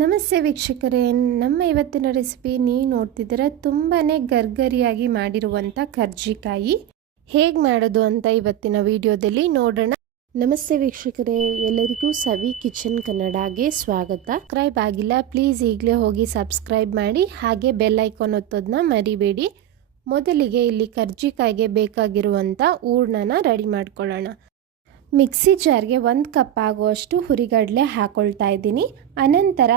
ನಮಸ್ತೆ ವೀಕ್ಷಕರೇ, ನಮ್ಮ ಇವತ್ತಿನ ರೆಸಿಪಿ ನೀವು ನೋಡ್ತಿದ್ದೀರಾ ತುಂಬಾ ಗರ್ಗರಿಯಾಗಿ ಮಾಡಿರುವಂಥ ಕರ್ಜಿಕಾಯಿ ಹೇಗೆ ಮಾಡೋದು ಅಂತ ಇವತ್ತಿನ ವಿಡಿಯೋದಲ್ಲಿ ನೋಡೋಣ. ನಮಸ್ತೆ ವೀಕ್ಷಕರೇ, ಎಲ್ಲರಿಗೂ ಸವಿ ಕಿಚನ್ ಕನ್ನಡಗೆ ಸ್ವಾಗತ. ಸಬ್ಸ್ಕ್ರೈಬ್ ಆಗಿಲ್ಲ ಪ್ಲೀಸ್ ಈಗಲೇ ಹೋಗಿ ಸಬ್ಸ್ಕ್ರೈಬ್ ಮಾಡಿ, ಹಾಗೆ ಬೆಲ್ ಐಕಾನ್ ಒತ್ತೋದನ್ನ ಮರಿಬೇಡಿ. ಮೊದಲಿಗೆ ಇಲ್ಲಿ ಕರ್ಜಿಕಾಯಿಗೆ ಬೇಕಾಗಿರುವಂಥ ಹೂರ್ಣನ ರೆಡಿ ಮಾಡ್ಕೊಳ್ಳೋಣ. ಮಿಕ್ಸಿ ಜಾರ್ಗೆ 1 ಕಪ್ ಆಗುವಷ್ಟು ಹುರಿಗಡಲೆ ಹಾಕೊಳ್ತಾ ಇದ್ದೀನಿ. ಅನಂತರ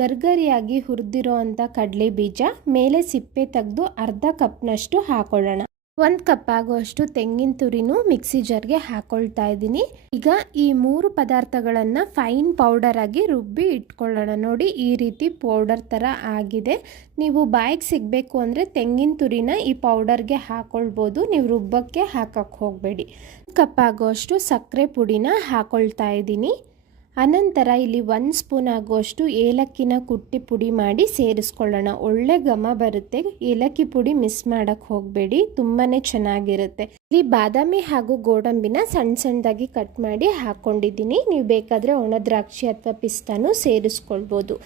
ಗರ್ಗರಿಯಾಗಿ ಹುರಿದಿರೋ ಅಂಥ ಕಡಲೆ ಬೀಜ ಮೇಲೆ ಸಿಪ್ಪೆ ತೆಗೆದು ಅರ್ಧ ಕಪ್ನಷ್ಟು ಹಾಕೊಳ್ಳೋಣ. 1 ಕಪ್ ಆಗುವಷ್ಟು ತೆಂಗಿನ ತುರಿನೂ ಮಿಕ್ಸಿ ಜಾರ್ಗೆ ಹಾಕೊಳ್ತಾ ಇದ್ದೀನಿ. ಈಗ ಈ 3 ಪದಾರ್ಥಗಳನ್ನು ಫೈನ್ ಪೌಡರ್ ಆಗಿ ರುಬ್ಬಿ ಇಟ್ಕೊಳ್ಳೋಣ. ನೋಡಿ, ಈ ರೀತಿ ಪೌಡರ್ ಥರ ಆಗಿದೆ. ನೀವು ಬಾಯಿಗೆ ಸಿಗಬೇಕು ಅಂದರೆ ತೆಂಗಿನ ತುರಿನ ಈ ಪೌಡರ್ಗೆ ಹಾಕೊಳ್ಬೋದು, ನೀವು ರುಬ್ಬಕ್ಕೆ ಹಾಕಕ್ಕೆ ಹೋಗಬೇಡಿ. 1 ಕಪ್ ಆಗುವಷ್ಟು ಸಕ್ಕರೆ ಪುಡಿನ ಹಾಕೊಳ್ತಾ ಇದ್ದೀನಿ. ಅನಂತರ ಇಲ್ಲಿ 1 ಸ್ಪೂನ್ ಆಗುವಷ್ಟು ಏಲಕ್ಕಿನ ಕುಟ್ಟಿ ಪುಡಿ ಮಾಡಿ ಸೇರಿಸ್ಕೊಳ್ಳೋಣ. ಒಳ್ಳೆ ಘಮ ಬರುತ್ತೆ. ಏಲಕ್ಕಿ ಪುಡಿ ಮಿಸ್ ಮಾಡೋಕ್ಕೆ ಹೋಗಬೇಡಿ, ತುಂಬಾ ಚೆನ್ನಾಗಿರುತ್ತೆ. ಇಲ್ಲಿ ಬಾದಾಮಿ ಹಾಗೂ ಗೋಡಂಬಿನ ಸಣ್ಣ ಸಣ್ಣದಾಗಿ ಕಟ್ ಮಾಡಿ ಹಾಕ್ಕೊಂಡಿದ್ದೀನಿ. ನೀವು ಬೇಕಾದರೆ ಒಣ ದ್ರಾಕ್ಷಿ ಅಥವಾ ಪಿಸ್ತಾನು ಸೇರಿಸ್ಕೊಳ್ಬೋದು.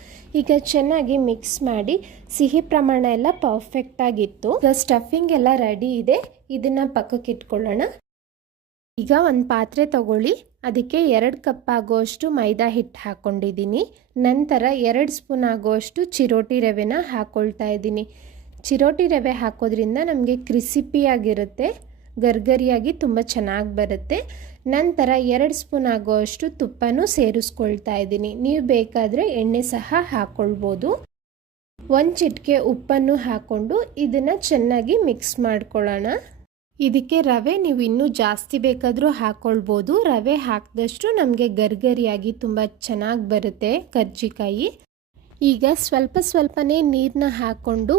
ಈಗ ಚೆನ್ನಾಗಿ ಮಿಕ್ಸ್ ಮಾಡಿ, ಸಿಹಿ ಪ್ರಮಾಣ ಎಲ್ಲ ಪರ್ಫೆಕ್ಟಾಗಿತ್ತು. ಈಗ ಸ್ಟಫಿಂಗ್ ಎಲ್ಲ ರೆಡಿ ಇದೆ, ಇದನ್ನು ಪಕ್ಕಕ್ಕೆ ಇಟ್ಕೊಳ್ಳೋಣ. ಈಗ ಒಂದು ಪಾತ್ರೆ ತಗೊಳ್ಳಿ, ಅದಕ್ಕೆ 2 ಕಪ್ ಆಗುವಷ್ಟು ಮೈದಾ ಹಿಟ್ಟು ಹಾಕ್ಕೊಂಡಿದ್ದೀನಿ. ನಂತರ 2 ಸ್ಪೂನ್ ಆಗುವಷ್ಟು ಚಿರೋಟಿ ರವೆನ ಹಾಕ್ಕೊಳ್ತಾ ಇದ್ದೀನಿ. ಚಿರೋಟಿ ರವೆ ಹಾಕೋದ್ರಿಂದ ನಮಗೆ ಕ್ರಿಸಿಪಿಯಾಗಿರುತ್ತೆ, ಗರ್ಗರಿಯಾಗಿ ತುಂಬ ಚೆನ್ನಾಗಿ ಬರುತ್ತೆ. ನಂತರ 2 ಸ್ಪೂನ್ ಆಗುವಷ್ಟು ತುಪ್ಪನೂ ಸೇರಿಸ್ಕೊಳ್ತಾ ಇದ್ದೀನಿ. ನೀವು ಬೇಕಾದರೆ ಎಣ್ಣೆ ಸಹ ಹಾಕ್ಕೊಳ್ಬೋದು. 1 ಚಿಟಿಕೆ ಉಪ್ಪನ್ನು ಹಾಕ್ಕೊಂಡು ಇದನ್ನು ಚೆನ್ನಾಗಿ ಮಿಕ್ಸ್ ಮಾಡ್ಕೊಳ್ಳೋಣ. ಇದಕ್ಕೆ ರವೆ ನೀವು ಇನ್ನೂ ಜಾಸ್ತಿ ಬೇಕಾದರೂ ಹಾಕ್ಕೊಳ್ಬೋದು. ರವೆ ಹಾಕಿದಷ್ಟು ನಮಗೆ ಗರ್ಗರಿಯಾಗಿ ತುಂಬ ಚೆನ್ನಾಗಿ ಬರುತ್ತೆ ಕರ್ಜಿಕಾಯಿ. ಈಗ ಸ್ವಲ್ಪನೇ ನೀರನ್ನ ಹಾಕ್ಕೊಂಡು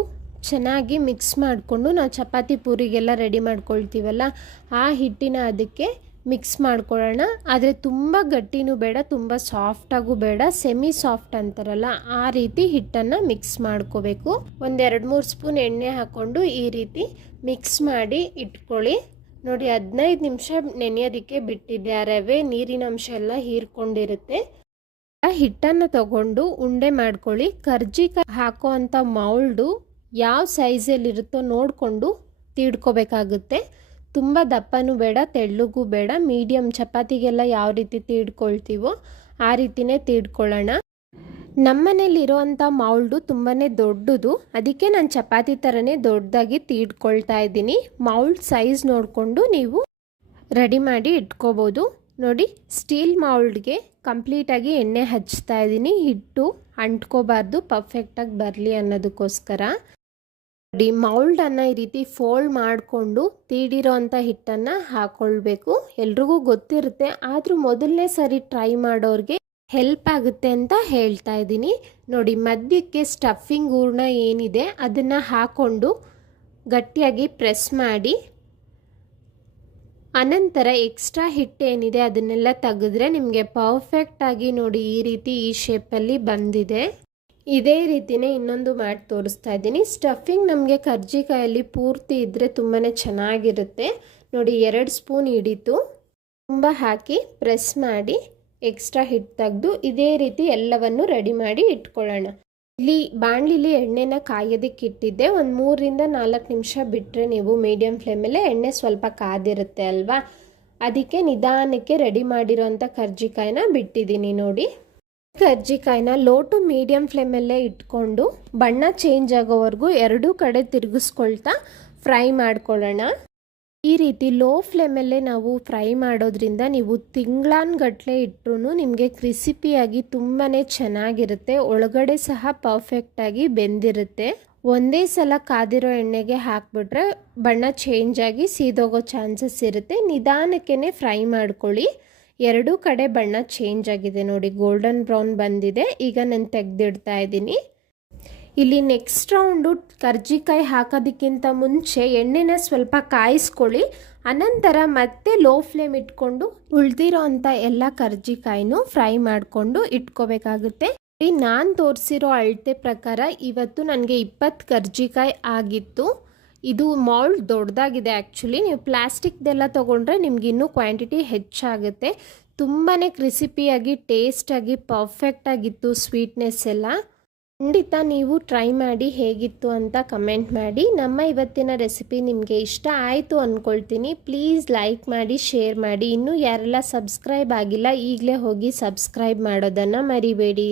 ಚೆನ್ನಾಗಿ ಮಿಕ್ಸ್ ಮಾಡಿಕೊಂಡು ನಾವು ಚಪಾತಿ ಪೂರಿಗೆಲ್ಲ ರೆಡಿ ಮಾಡ್ಕೊಳ್ತೀವಲ್ಲ, ಆ ಹಿಟ್ಟಿನ ಅದಕ್ಕೆ ಮಿಕ್ಸ್ ಮಾಡ್ಕೊಳ್ಳೋಣ. ಆದರೆ ತುಂಬ ಗಟ್ಟಿನೂ ಬೇಡ, ತುಂಬ ಸಾಫ್ಟಾಗೂ ಬೇಡ, ಸೆಮಿ ಸಾಫ್ಟ್ ಅಂತಾರಲ್ಲ ಆ ರೀತಿ ಹಿಟ್ಟನ್ನು ಮಿಕ್ಸ್ ಮಾಡ್ಕೋಬೇಕು. 1-2-3 ಸ್ಪೂನ್ ಎಣ್ಣೆ ಹಾಕ್ಕೊಂಡು ಈ ರೀತಿ ಮಿಕ್ಸ್ ಮಾಡಿ ಇಟ್ಕೊಳ್ಳಿ. ನೋಡಿ, 15 ನಿಮಿಷ ನೆನೆಯೋದಕ್ಕೆ ಬಿಟ್ಟಿದ್ದೆ. ಆ ರವೆ ನೀರಿನ ಅಂಶ ಎಲ್ಲ ಹೀರ್ಕೊಂಡಿರುತ್ತೆ. ಹಿಟ್ಟನ್ನು ತಗೊಂಡು ಉಂಡೆ ಮಾಡ್ಕೊಳ್ಳಿ. ಕರ್ಜಿಕಾಯಿ ಹಾಕೋ ಅಂಥ ಮೌಲ್ಡು ಯಾವ ಸೈಜಲ್ಲಿರುತ್ತೋ ನೋಡಿಕೊಂಡು ತೀಡ್ಕೋಬೇಕಾಗುತ್ತೆ. ತುಂಬ ದಪ್ಪನೂ ಬೇಡ, ತೆಳ್ಳಗೂ ಬೇಡ, ಮೀಡಿಯಮ್ ಚಪಾತಿಗೆಲ್ಲ ಯಾವ ರೀತಿ ತೀಡ್ಕೊಳ್ತೀವೋ ಆ ರೀತಿನೇ ತೀಡ್ಕೊಳ್ಳೋಣ. ನಮ್ಮನೇಲಿರೋವಂಥ ಮೌಲ್ಡು ತುಂಬಾ ದೊಡ್ಡದು, ಅದಕ್ಕೆ ನಾನು ಚಪಾತಿ ಥರನೇ ದೊಡ್ಡದಾಗಿ ತೀಡ್ಕೊಳ್ತಾ ಇದ್ದೀನಿ. ಮೌಲ್ಡ್ ಸೈಜ್ ನೋಡಿಕೊಂಡು ನೀವು ರೆಡಿ ಮಾಡಿ ಇಟ್ಕೋಬೋದು. ನೋಡಿ, ಸ್ಟೀಲ್ ಮೌಲ್ಡ್ಗೆ ಕಂಪ್ಲೀಟಾಗಿ ಎಣ್ಣೆ ಹಚ್ತಾ ಇದ್ದೀನಿ. ಹಿಟ್ಟು ಅಂಟ್ಕೋಬಾರ್ದು, ಪರ್ಫೆಕ್ಟಾಗಿ ಬರಲಿ ಅನ್ನೋದಕ್ಕೋಸ್ಕರ. ನೋಡಿ, ಮೌಲ್ಡನ್ನು ಈ ರೀತಿ ಫೋಲ್ಡ್ ಮಾಡಿಕೊಂಡು ತೀಡಿರೋ ಅಂಥ ಹಿಟ್ಟನ್ನು ಹಾಕ್ಕೊಳ್ಬೇಕು. ಎಲ್ರಿಗೂ ಗೊತ್ತಿರುತ್ತೆ, ಆದರೂ ಮೊದಲನೇ ಸರಿ ಟ್ರೈ ಮಾಡೋರಿಗೆ ಹೆಲ್ಪ್ ಆಗುತ್ತೆ ಅಂತ ಹೇಳ್ತಾ ಇದ್ದೀನಿ. ನೋಡಿ, ಮಧ್ಯಕ್ಕೆ ಸ್ಟಫಿಂಗ್ ಹೂರ್ಣ ಏನಿದೆ ಅದನ್ನು ಹಾಕ್ಕೊಂಡು ಗಟ್ಟಿಯಾಗಿ ಪ್ರೆಸ್ ಮಾಡಿ, ಅನಂತರ ಎಕ್ಸ್ಟ್ರಾ ಹಿಟ್ಟು ಏನಿದೆ ಅದನ್ನೆಲ್ಲ ತೆಗೆದ್ರೆ ನಿಮಗೆ ಪರ್ಫೆಕ್ಟಾಗಿ ನೋಡಿ ಈ ರೀತಿ ಈ ಶೇಪಲ್ಲಿ ಬಂದಿದೆ. ಇದೇ ರೀತಿಯೇ ಇನ್ನೊಂದು ಮಾಡಿ ತೋರಿಸ್ತಾ ಇದ್ದೀನಿ. ಸ್ಟಫಿಂಗ್ ನಮಗೆ ಕರ್ಜಿಕಾಯಲ್ಲಿ ಪೂರ್ತಿ ಇದ್ದರೆ ತುಂಬಾ ಚೆನ್ನಾಗಿರುತ್ತೆ. ನೋಡಿ, 2 ಸ್ಪೂನ್ ಹಿಡಿತು, ತುಂಬ ಹಾಕಿ ಪ್ರೆಸ್ ಮಾಡಿ ಎಕ್ಸ್ಟ್ರಾ ಹಿಟ್ಟು ತೆಗೆದು ಇದೇ ರೀತಿ ಎಲ್ಲವನ್ನು ರೆಡಿ ಮಾಡಿ ಇಟ್ಕೊಳ್ಳೋಣ. ಇಲ್ಲಿ ಬಾಣಲಿಲಿ ಎಣ್ಣೆನ ಕಾಯೋದಕ್ಕೆ ಇಟ್ಟಿದ್ದೆ. ಒಂದು 3-4 ನಿಮಿಷ ಬಿಟ್ಟರೆ ನೀವು ಮೀಡಿಯಮ್ ಫ್ಲೇಮಲ್ಲೇ, ಎಣ್ಣೆ ಸ್ವಲ್ಪ ಕಾದಿರುತ್ತೆ ಅಲ್ವಾ, ಅದಕ್ಕೆ ನಿಧಾನಕ್ಕೆ ರೆಡಿ ಮಾಡಿರೋಂಥ ಕರ್ಜಿಕಾಯಿನ ಬಿಟ್ಟಿದ್ದೀನಿ. ನೋಡಿ, ಕರ್ಜಿಕಾಯಿನ ಲೋ ಟು ಮೀಡಿಯಮ್ ಫ್ಲೇಮಲ್ಲೇ ಇಟ್ಕೊಂಡು ಬಣ್ಣ ಚೇಂಜ್ ಆಗೋವರೆಗೂ 2 ಕಡೆ ತಿರುಗಿಸ್ಕೊಳ್ತಾ ಫ್ರೈ ಮಾಡ್ಕೊಳ್ಳೋಣ. ಈ ರೀತಿ ಲೋ ಫ್ಲೇಮಲ್ಲೇ ನಾವು ಫ್ರೈ ಮಾಡೋದ್ರಿಂದ ನೀವು ತಿಂಗಳಾನ್ಗಟ್ಲೆ ಇಟ್ಟರು ನಿಮಗೆ ಕ್ರಿಸಿಪಿಯಾಗಿ ತುಂಬಾ ಚೆನ್ನಾಗಿರುತ್ತೆ. ಒಳಗಡೆ ಸಹ ಪರ್ಫೆಕ್ಟಾಗಿ ಬೆಂದಿರುತ್ತೆ. ಒಂದೇ ಸಲ ಕಾದಿರೋ ಎಣ್ಣೆಗೆ ಹಾಕ್ಬಿಟ್ರೆ ಬಣ್ಣ ಚೇಂಜ್ ಆಗಿ ಸೀದೋಗೋ ಚಾನ್ಸಸ್ ಇರುತ್ತೆ. ನಿಧಾನಕ್ಕೆ ಫ್ರೈ ಮಾಡ್ಕೊಳ್ಳಿ. 2 ಕಡೆ ಬಣ್ಣ ಚೇಂಜ್ ಆಗಿದೆ. ನೋಡಿ, ಗೋಲ್ಡನ್ ಬ್ರೌನ್ ಬಂದಿದೆ. ಈಗ ನಾನು ತೆಗೆದಿಡ್ತಾ ಇದ್ದೀನಿ. ಇಲ್ಲಿ ನೆಕ್ಸ್ಟ್ ರೌಂಡು ಕರ್ಜಿಕಾಯಿ ಹಾಕೋದಕ್ಕಿಂತ ಮುಂಚೆ ಎಣ್ಣೆನ ಸ್ವಲ್ಪ ಕಾಯಿಸ್ಕೊಳ್ಳಿ. ಅನಂತರ ಮತ್ತೆ ಲೋ ಫ್ಲೇಮ್ ಇಟ್ಕೊಂಡು ಉಳಿದಿರೋ ಅಂಥ ಎಲ್ಲ ಕರ್ಜಿಕಾಯಿನೂ ಫ್ರೈ ಮಾಡಿಕೊಂಡು ಇಟ್ಕೋಬೇಕಾಗುತ್ತೆ. ನಾನು ತೋರಿಸಿರೋ ಅಳತೆ ಪ್ರಕಾರ ಇವತ್ತು ನನಗೆ 20 ಕರ್ಜಿಕಾಯಿ ಆಗಿತ್ತು. ಇದು ಮೌಲ್ಡ್ ದೊಡ್ಡದಾಗಿದೆ. ಆ್ಯಕ್ಚುಲಿ ನೀವು ಪ್ಲಾಸ್ಟಿಕ್ದೆಲ್ಲ ತೊಗೊಂಡ್ರೆ ನಿಮ್ಗೆ ಇನ್ನೂ ಕ್ವಾಂಟಿಟಿ ಹೆಚ್ಚಾಗುತ್ತೆ. ತುಂಬಾ ಕ್ರಿಸಿಪಿಯಾಗಿ ಟೇಸ್ಟಾಗಿ ಪರ್ಫೆಕ್ಟಾಗಿತ್ತು ಸ್ವೀಟ್ನೆಸ್ ಎಲ್ಲ. ಖಂಡಿತ ನೀವು ಟ್ರೈ ಮಾಡಿ ಹೇಗಿತ್ತು ಅಂತ ಕಮೆಂಟ್ ಮಾಡಿ. ನಮ್ಮ ಇವತ್ತಿನ ರೆಸಿಪಿ ನಿಮಗೆ ಇಷ್ಟ ಆಯಿತು ಅಂದ್ಕೊಳ್ತೀನಿ. ಪ್ಲೀಸ್ ಲೈಕ್ ಮಾಡಿ, ಶೇರ್ ಮಾಡಿ. ಇನ್ನೂ ಯಾರೆಲ್ಲ ಸಬ್ಸ್ಕ್ರೈಬ್ ಆಗಿಲ್ಲ ಈಗಲೇ ಹೋಗಿ ಸಬ್ಸ್ಕ್ರೈಬ್ ಮಾಡೋದನ್ನು ಮರಿಬೇಡಿ.